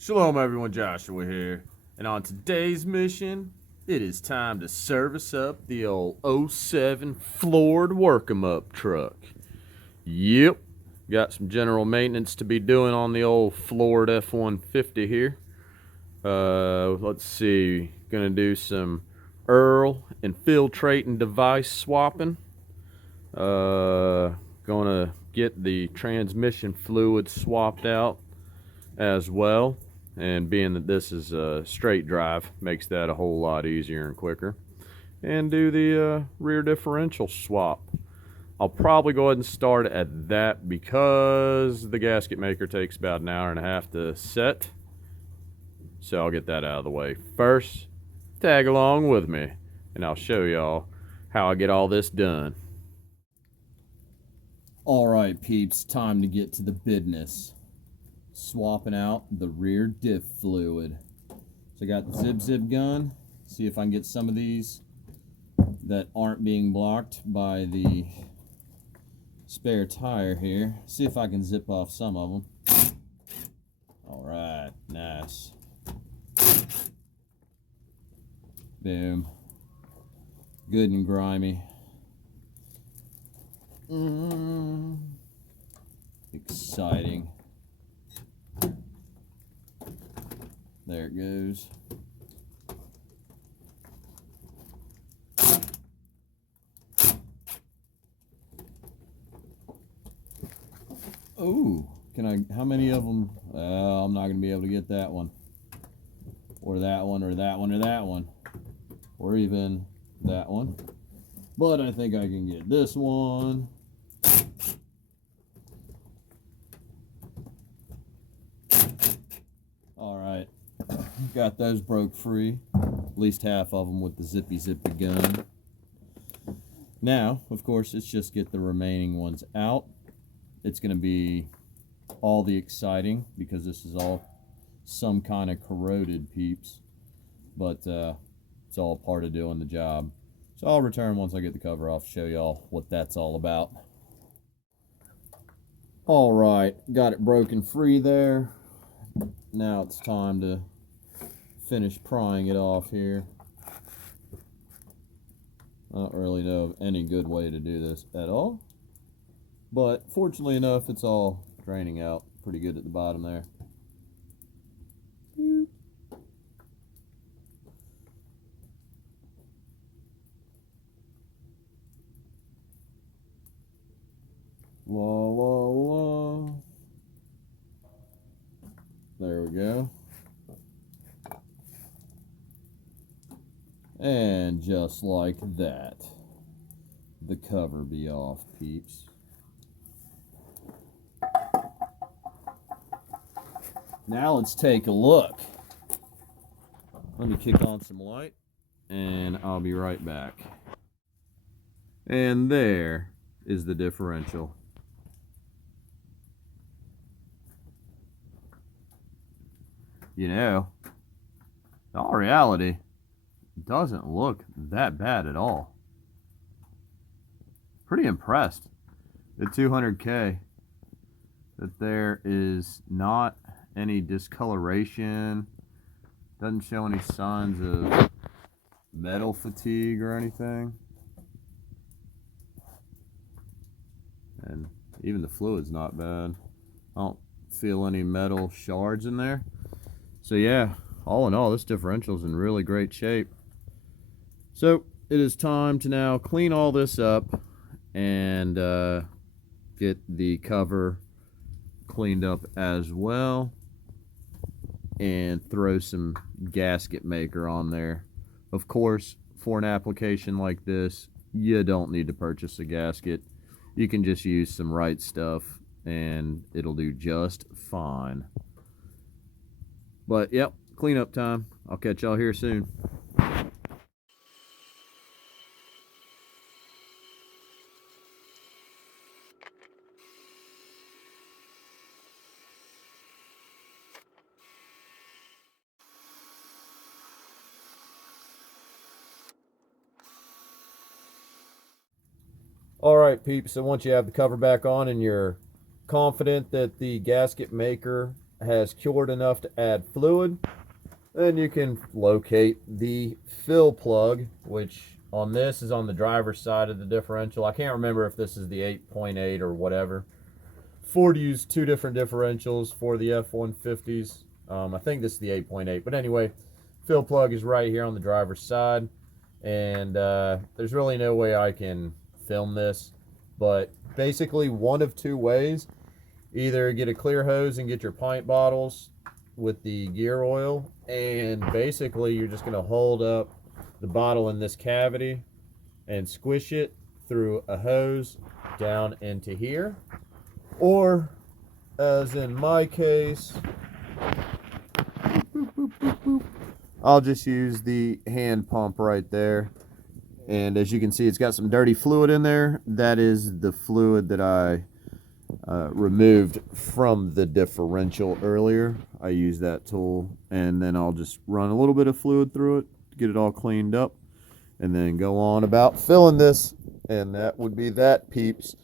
Shalom everyone, Joshua here. And on today's mission, it is time to service up the old '07 Ford work 'em up truck. Yep, got some general maintenance to be doing on the old Ford F-150 here. Let's see, gonna do some Earl infiltrating device swapping. Gonna get the transmission fluid swapped out as well. And being that this is a straight drive, makes that a whole lot easier and quicker. And do the rear differential swap. I'll probably go ahead and start at that because the gasket maker takes about an hour and a half to set. So I'll get that out of the way first. Tag along with me and I'll show y'all how I get all this done. Alright peeps, time to get to the business. Swapping out the rear diff fluid. So I got the zip gun. See if I can get some of these that aren't being blocked by the spare tire here. See if I can zip off some of them. Alright, nice. Boom. Good and grimy. Exciting. There it goes. Oh, how many of them? I'm not going to be able to get that one. Or that one, or that one, or that one. Or even that one. But I think I can get this one. Alright. Got those broke free. At least half of them with the zippy gun. Now, of course, let's just get the remaining ones out. It's going to be all the exciting because this is all some kind of corroded peeps. But it's all part of doing the job. So I'll return once I get the cover off, show y'all what that's all about. Alright, got it broken free there. Now it's time to finish prying it off here. I don't really know of any good way to do this at all. But fortunately enough, it's all draining out pretty good at the bottom there. La la la. There we go. And just like that, the cover be off, peeps. Now let's take a look. Let me kick on some light and I'll be right back. And there is the differential. You know, in all reality, it doesn't look that bad at all. Pretty impressed at 200K that there is not any discoloration, doesn't show any signs of metal fatigue or anything. And even the fluid's not bad. I don't feel any metal shards in there. So yeah, all in all, this differential's in really great shape. So it is time to now clean all this up and get the cover cleaned up as well and throw some gasket maker on there. Of course, for an application like this, you don't need to purchase a gasket. You can just use some right stuff and it'll do just fine. But yep, cleanup time. I'll catch y'all here soon. Alright peeps, so once you have the cover back on and you're confident that the gasket maker has cured enough to add fluid, then you can locate the fill plug, which on this is on the driver's side of the differential. I can't remember if this is the 8.8 or whatever. Ford used two different differentials for the F-150s. I think this is the 8.8, but anyway, fill plug is right here on the driver's side, and there's really no way I can film this, but basically one of two ways. Either get a clear hose and get your pint bottles with the gear oil, and basically you're just going to hold up the bottle in this cavity and squish it through a hose down into here, or as in my case, I'll just use the hand pump right there, and as you can see, it's got some dirty fluid in there. That is the fluid that I removed from the differential earlier. I use that tool, and then I'll just run a little bit of fluid through it to get it all cleaned up, and then go on about filling this, and that would be that, peeps.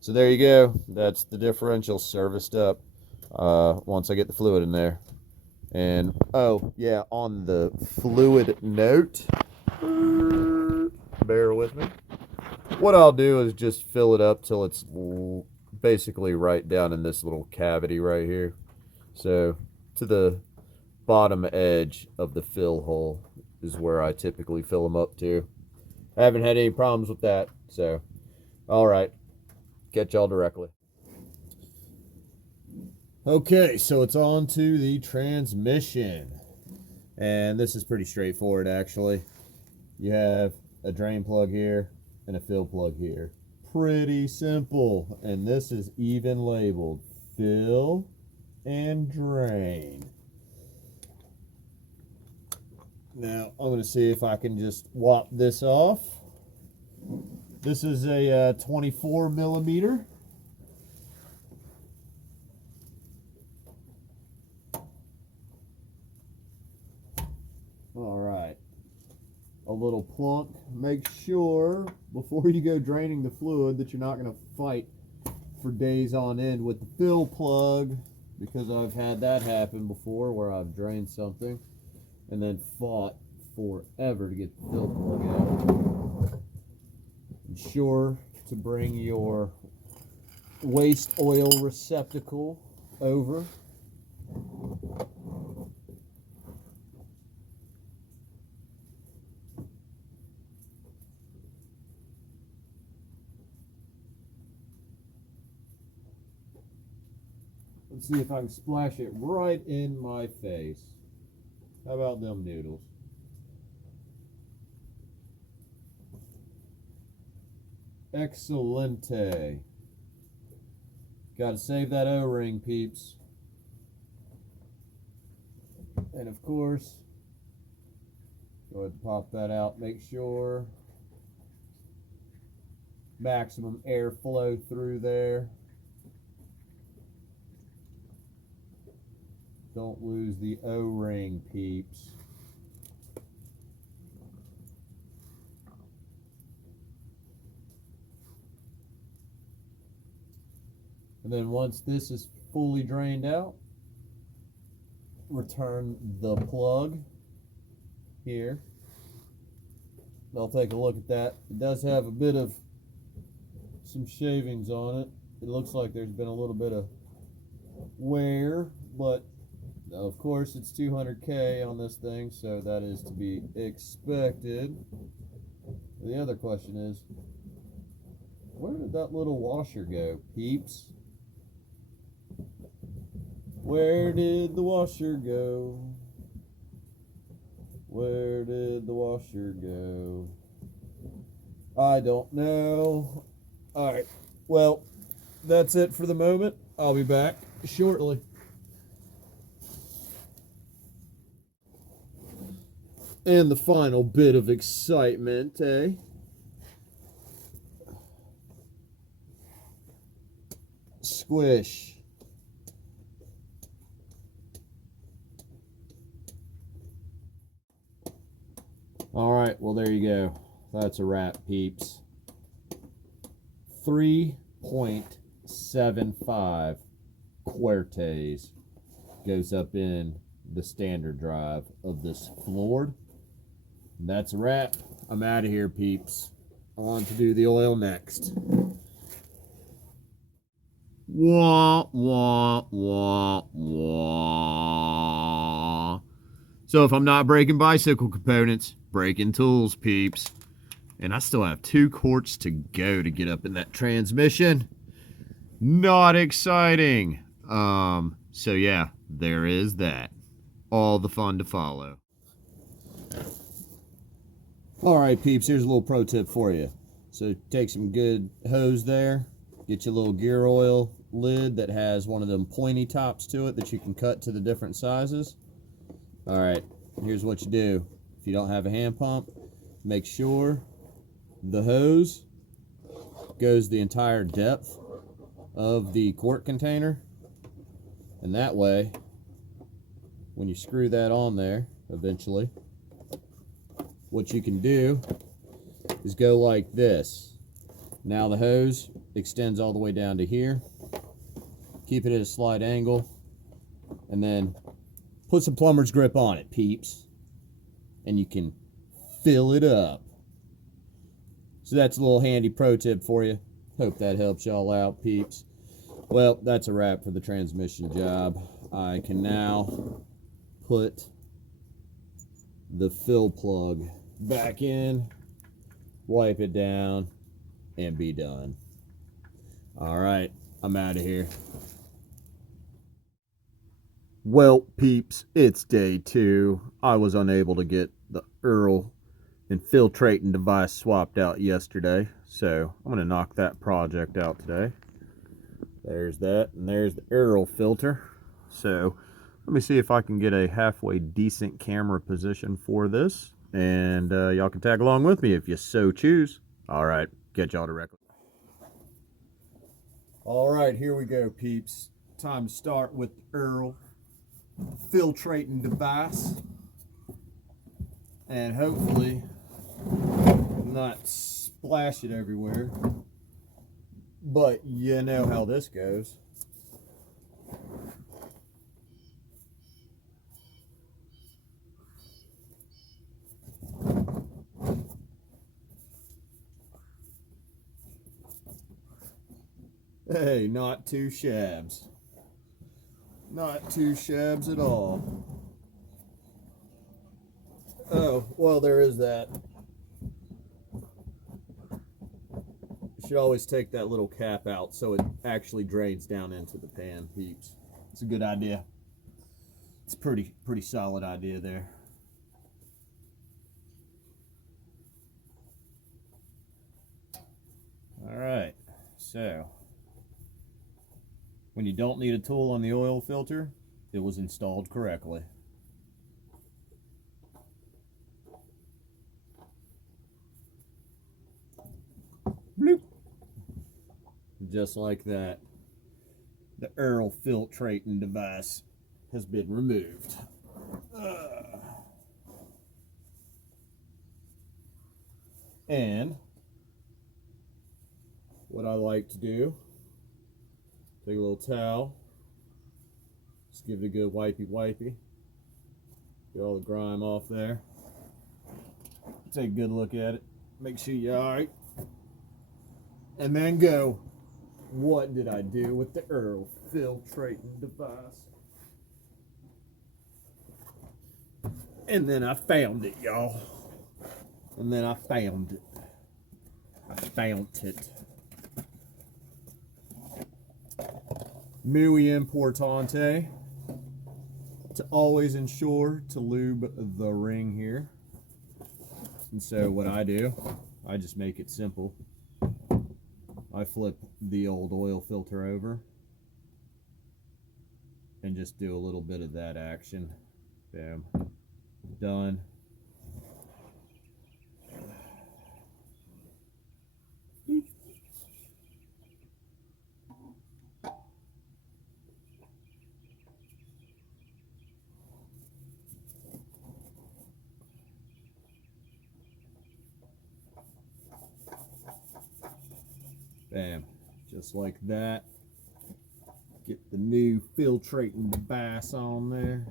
So there you go. That's the differential serviced up once I get the fluid in there. And oh yeah, on the fluid note, bear with me, what I'll do is just fill it up till it's basically right down in this little cavity right here, so to the bottom edge of the fill hole is where I typically fill them up to. I haven't had any problems with that, so all right, catch y'all directly. Okay, so it's on to the transmission, and this is pretty straightforward actually. You have a drain plug here and a fill plug here. Pretty simple, and this is even labeled fill and drain. Now I'm going to see if I can just wop this off. This is a 24 millimeter. All right, a little plunk. Make sure before you go draining the fluid that you're not going to fight for days on end with the fill plug, because I've had that happen before where I've drained something and then fought forever to get the fill plug out. Ensure to bring your waste oil receptacle over. Let's see if I can splash it right in my face. How about them noodles? Excelente. Gotta save that O-ring, peeps. And of course, go ahead and pop that out. Make sure maximum airflow through there. Don't lose the O-ring, peeps. And then once this is fully drained out, return the plug here. I'll take a look at that. It does have a bit of some shavings on it. It looks like there's been a little bit of wear, but of course it's 200K on this thing, so that is to be expected. The other question is, where did that little washer go, peeps? Where did the washer go? Where did the washer go? I don't know. Alright, well, that's it for the moment. I'll be back shortly. And the final bit of excitement, eh? Squish. All right, well, there you go. That's a wrap, peeps. 3.75 Quartes. goes up in the standard drive of this Ford. And that's a wrap. I'm out of here, peeps. On to do the oil next. Wah, wah, wah, wah. So if I'm not breaking bicycle components, breaking tools, peeps. And I still have 2 quarts to go to get up in that transmission. Not exciting. So yeah, there is that. All the fun to follow. All right, peeps, here's a little pro tip for you. So take some good hose there, get your little gear oil lid that has one of them pointy tops to it that you can cut to the different sizes. All right, here's what you do. If you don't have a hand pump, make sure the hose goes the entire depth of the quart container, and that way when you screw that on there eventually, what you can do is go like this. Now the hose extends all the way down to here. Keep it at a slight angle, and then put some plumber's grip on it, peeps, and you can fill it up. So that's a little handy pro tip for you. Hope that helps y'all out, peeps. Well, that's a wrap for the transmission job. I can now put the fill plug back in, wipe it down, and be done. All right, I'm out of here. Well, peeps, it's day 2. I was unable to get the Earl infiltrating device swapped out yesterday, so I'm going to knock that project out today. There's that, and there's the Earl filter. So let me see if I can get a halfway decent camera position for this, and y'all can tag along with me if you so choose. All right, catch y'all directly. All right, here we go, peeps. Time to start with the Earl filtrating device, and hopefully not splash it everywhere, but you know how this goes. Hey, not too shabs. Not too shabs at all. Oh, well, there is that. You should always take that little cap out so it actually drains down into the pan, peeps. It's a good idea. It's pretty solid idea there. All right, so when you don't need a tool on the oil filter, it was installed correctly. Bloop. Just like that, the Earl filtrating device has been removed. And what I like to do, take a little towel, just give it a good wipey. Get all the grime off there. Take a good look at it. Make sure you're all right. And then go, what did I do with the Earl filtrating device? And then I found it, y'all. And then I found it. I found it. Muy importante to always ensure to lube the ring here. And so what I do, I just make it simple. I flip the old oil filter over and just do a little bit of that action. Bam. Done. Bam. Just like that. Get the new filtrating device on there.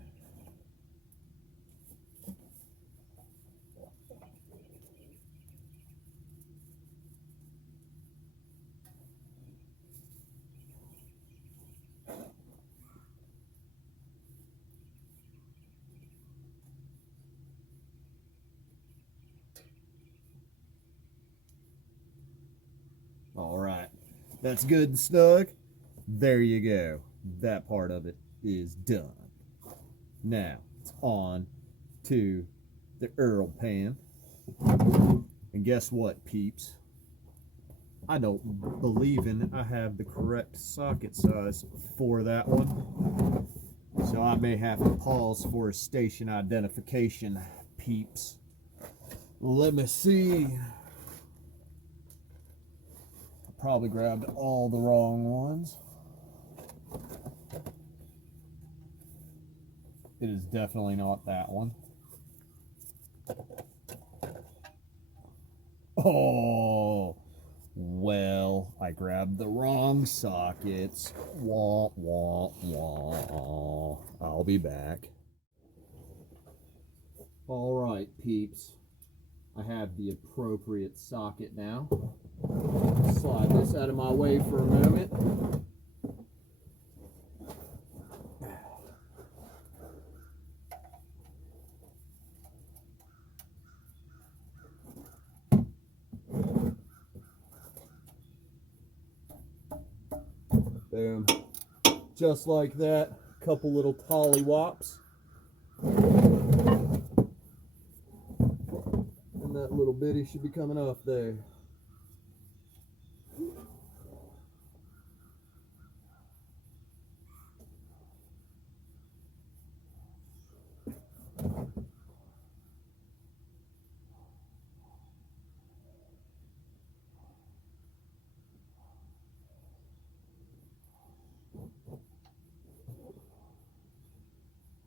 All right, that's good and snug. There you go. That part of it is done. Now it's on to the Earl pan. And guess what, peeps? I don't believe in it. I have the correct socket size for that one. So I may have to pause for a station identification, peeps. Let me see. I probably grabbed all the wrong ones. It is definitely not that one. Oh, well, I grabbed the wrong sockets. Wah, wah, wah. I'll be back. All right, peeps. I have the appropriate socket now. Slide this out of my way for a moment. Boom. Just like that. Couple little tollywops. And that little bitty should be coming off there.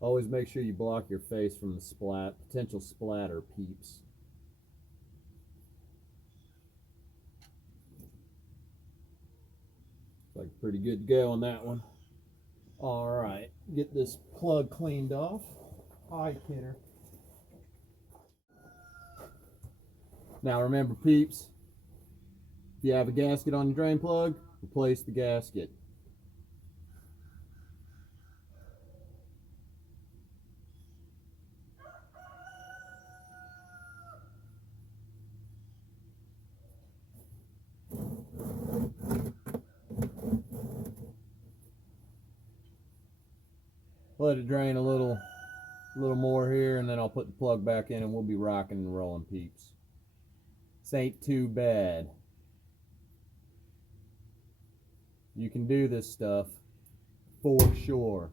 Always make sure you block your face from the potential splatter, peeps. Like pretty good to go on that one. All right, get this plug cleaned off. Eye kidder. Now remember, peeps, if you have a gasket on your drain plug, replace the gasket. Let it drain a little more here, and then I'll put the plug back in and we'll be rocking and rolling, peeps. This ain't too bad. You can do this stuff for sure.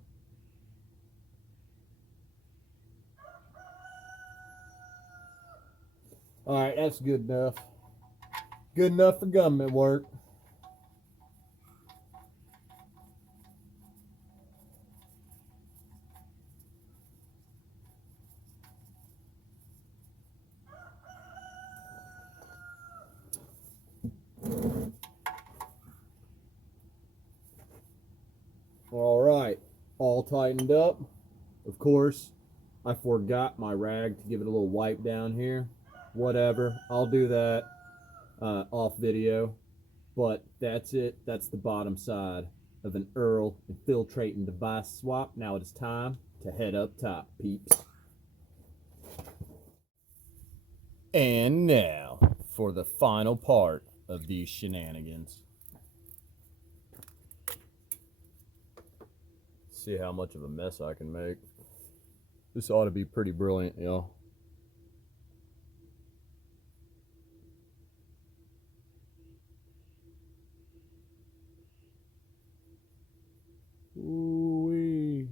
All right, that's good enough. Good enough for government work. All right, all tightened up. Of course, I forgot my rag to give it a little wipe down here. Whatever, I'll do that off video. But that's it. That's the bottom side of an Earl infiltrating device swap. Now it is time to head up top, peeps. And now for the final part of these shenanigans. See how much of a mess I can make. This ought to be pretty brilliant, y'all. Ooh-wee.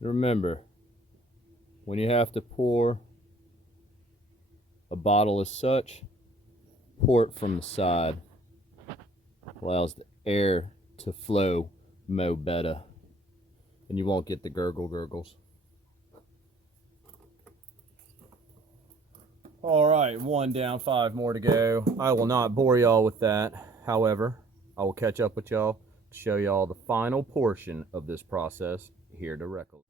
Remember, when you have to pour a bottle as such, pour it from the side. Allows the air to flow mo better, and you won't get the gurgles. All right, 1 down, 5 more to go. I will not bore y'all with that. However, I will catch up with y'all to show y'all the final portion of this process here directly.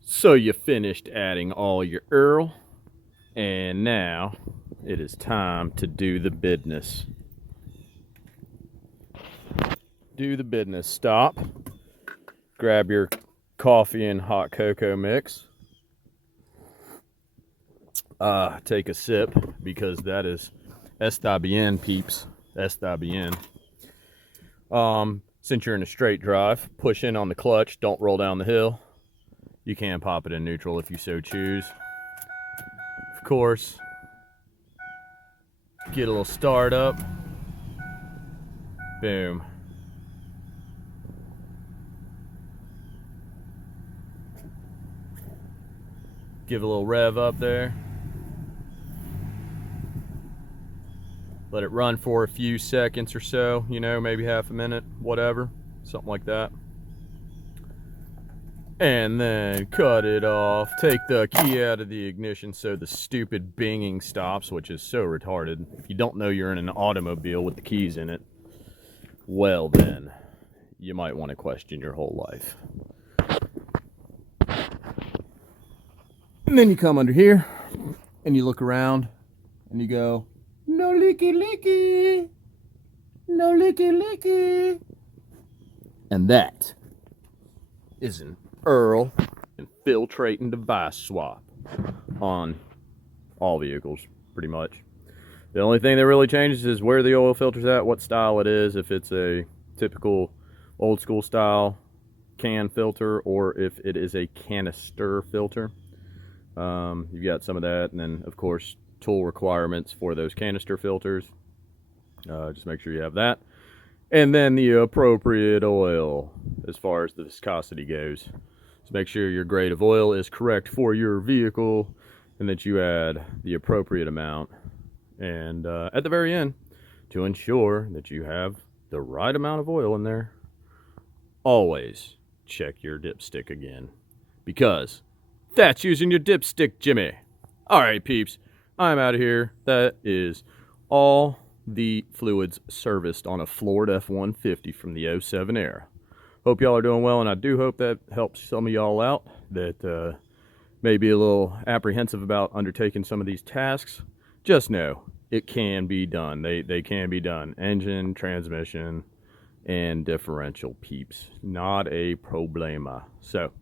So you finished adding all your Earl, and now it is time to do the business. Do the business. Stop. Grab your coffee and hot cocoa mix. Take a sip, because that is está bien, peeps. Está bien. Since you're in a straight drive, push in on the clutch. Don't roll down the hill. You can pop it in neutral if you so choose. Of course, get a little start up. Boom. Give a little rev up there. Let it run for a few seconds or so, you know, maybe half a minute, whatever, something like that. And then cut it off. Take the key out of the ignition so the stupid binging stops, which is so retarded. If you don't know you're in an automobile with the keys in it, well then, you might want to question your whole life. And then you come under here, and you look around, and you go, no leaky leaky, no leaky leaky. And that is an Earl infiltrating device swap on all vehicles, pretty much. The only thing that really changes is where the oil filter's at, what style it is, if it's a typical old school style can filter or if it is a canister filter. You've got some of that, and then of course tool requirements for those canister filters. Just make sure you have that, and then the appropriate oil as far as the viscosity goes. So make sure your grade of oil is correct for your vehicle, and that you add the appropriate amount. And at the very end, to ensure that you have the right amount of oil in there, always check your dipstick again, because that's using your dipstick, Jimmy. All right, peeps, I'm out of here. That is all the fluids serviced on a floored F-150 from the 07 era. Hope y'all are doing well, and I do hope that helps some of y'all out that may be a little apprehensive about undertaking some of these tasks. Just know it can be done. They can be done. Engine, transmission, and differential, peeps. Not a problema. So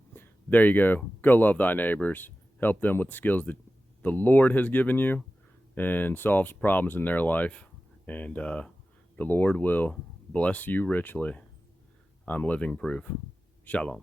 there you go. Go love thy neighbors. Help them with the skills that the Lord has given you, and solve some problems in their life. And the Lord will bless you richly. I'm living proof. Shalom.